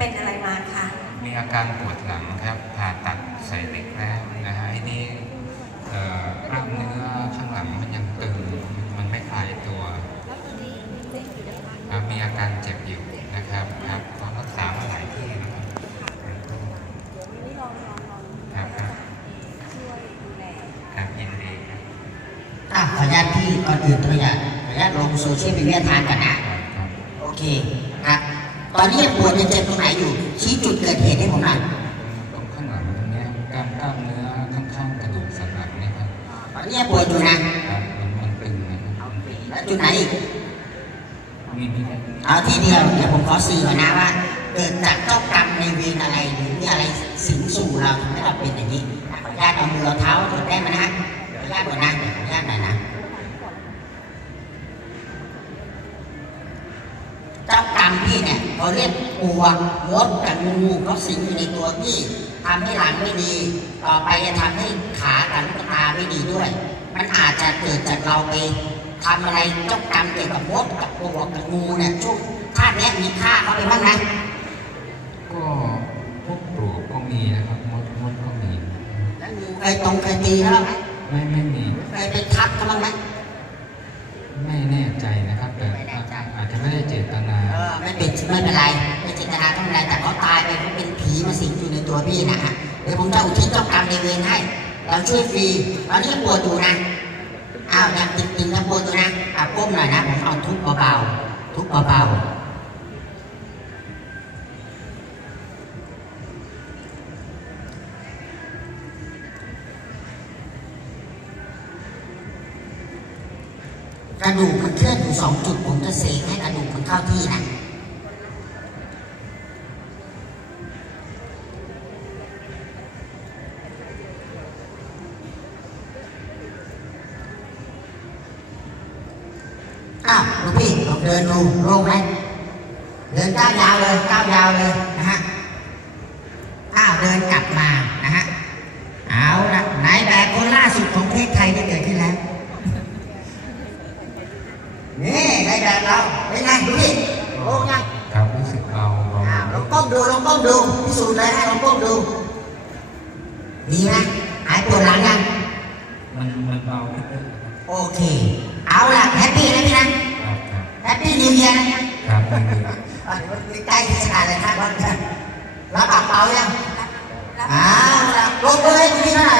เป็นอะไรมาคะมีอาการปวดหลังครับผ่าตัดใส่เหล็กแล้วนะฮะไอ้นี่เอ่อกล้ามเนื้อข้างหลังมันยังตึงมันไม่คลายตัวครับมีอาการเจ็บอยู่นะครับครับก็รักษามาหลายที่นะครับครับครับครับยินดีครับอะขออนุญาตพี่ก่อนอื่นตัวอย่างขออนุญาตลงโซเชียลมีเดียทานก่อนนะครับครับโอเคครับ ตอนนี้ยังปวดยังเจ็บตรงไหนอยู่ ชี้จุดเกิดเหตุให้ผมหน่อยตรงข้างหลังตรงเนี้ยกล้ามกล้ามเนื้อข้างๆกระดูกสันหลังเนี่ยครับตอนนี้ยังปวดอยู่นะครับมันมันตึงนะครับแล้วจุดไหนอีกมีมีเอาที่เดียวเดี๋ยวผมขอสื่อก่อนนะว่าเกิดจากเจ้ากรรมในเวรอะไรหรือมีอะไรสิงสู่เราทำให้เราเป็นอย่างนี้อะขออนุญาตเอามือเอาเท้ากดได้ไหมนะขออนุญาตก่อนนะเดี๋ยวขออนุญาตหน่อยนะ เนี่ยเขาเรียกปวกมดกับงูเขาสิงอยู่ในตัวพี่ทำให้หลังไม่ดี ต่อไปจะทำให้ขากับลูกตาไม่ดีด้วย มันอาจจะเกิดจากเราไปทำอะไรเจ้ากรรมเกี่ยวกับมดกับปวกกับงูเนี่ยช่วงชาติเนี้ยมีค่าเขาไปบ้างนะก็พวกปลวกก็มีนะครับมดมดก็มีแล้วงูเคยตรงเคยตีเขาบ้างไหมไม่ไม่มีเคยไปทับเขาบ้างไหมไม่แน่ใจนะครับแต่ ไม่เป็นไม่เป็นไรไม่เจตนาต้อะไรแต่เขาตายไปเขาเป็นผีมาสิงอยู่ในตัวพี่นะฮะเดี๋ยวผมจะอุทิศเจ้ากรรมในเวรให้ เราช่วยฟรีตอนนี้ปวดอยู่นะอ้าวยังติดติงนะปวดอยู่นะอะก้มหน่อยนะผมเอาทุบเบาๆทุบเบาๆกระดูกมันเคลื่อนอยู่สองจุดผมจะเสกให้กระดูกมันเข้าที่นะ อ้าวหลวงพี่ลองเดินดูโล่งไหมเดินก้าวยาวเลยก้าวยาวเลยนะฮะอ้าวเดินกลับมานะฮะเอาละนายแบบคนล่าสุดของประเทศไทยได้เกิดขึ้นแล้วนี่นายแบบเราเป็นไงดูพี่โล่งยังครับรู้สึกเบาเบาอ้าวลองก้มดูลองก้มดูพิสูจน์เลยให้ลองก้มดูดีไหมหายปวดหลังยังมันมันเบาขึ้นเยอะโอเค เอาละแฮปปี้นะพี่นะครับครับ แฮปปี้นิวเยียร์นะครับไม่มีอะเดี๋ยวมันใกล้ที่ขนาดเลยครับวันนี้รับปากเปล่ายังอ้าวละลงเลยพี่เท่าไหร่ค